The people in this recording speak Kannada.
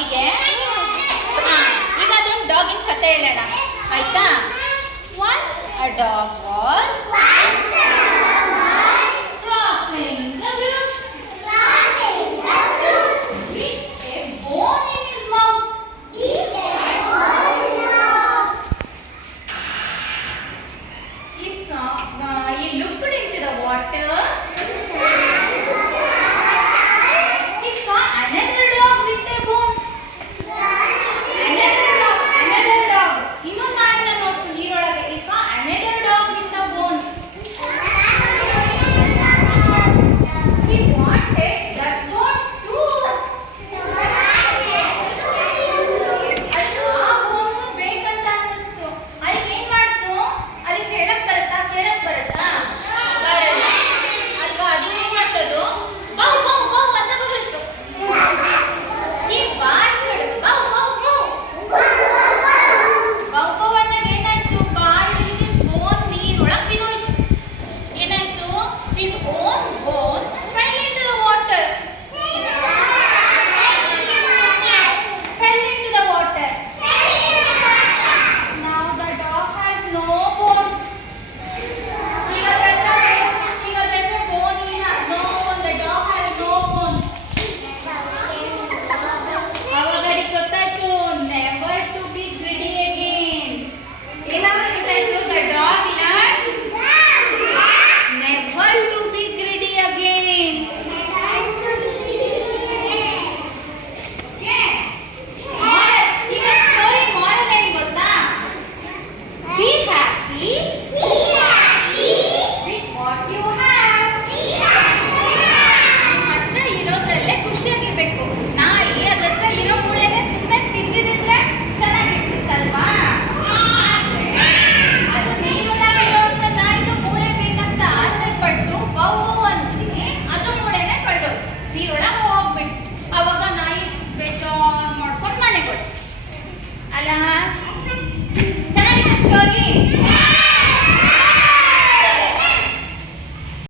ಡಾಗಿಗೆ. ಈಗ ಅದೊಂದು ಡಾಗಿನ ಕಥೆ ಹೇಳೋಣ ಆಯ್ತಾ. Once a dog was crossing the brook with a bone in his mouth. He looked into the water. He saw another dog with a bone. Another dog. ಇನ್ನೊಂದು ನಾಯಿನ ನೋಡ್ತು ನೀರೊಳಗೆ. He saw another dog with a bone. He wanted that bone too. ಅದು ಆ bone ಬೇಕಂತ ಅನ್ನಿಸ್ತು. ಅದಕ್ಕೆ ಏನ್ ಮಾಡ್ತು? ಅದಕ್ಕೆ ಹೇಳಕ್ ಬರುತ್ತಾ? ಕೇಳಕ್ ಬರುತ್ತಾ? ಬರಲ್ಲ ಅಲ್ವಾ. ಅದು ಏನ್ ಮಾಡ್ತದು? ಬೌ ಬೌ ಬೌ ಅಂತ ಬರುತ್ತು. ಈ ಬಾರ್ಗಳು ಬೌ ಬೌ ಬೌ ಬೌ ಬೌ ಅಂದಾಗ ಏನಾಯ್ತು? ಬಾಯಿಗೆ ಬೋನ್ ನೀರೊಳಗೆ ಬಿದ್ದೋಯ್ತು. ಏನಾಯ್ತು? His own bone fell into the water. Fell into the water. Now the dog has no bone. ಈಗ ಅದಕ್ಕೆ ಬೋನ್ ಇಲ್ಲ. No bone. The dog has no bone. ಅವಾಗ ಅದಕ್ಕೆ ಗೊತ್ತಾಯ್ತು never to be greedy again. ಏನಾಗ್ಬಿಟ್ಟಾಯ್ತು? The dog learned never to be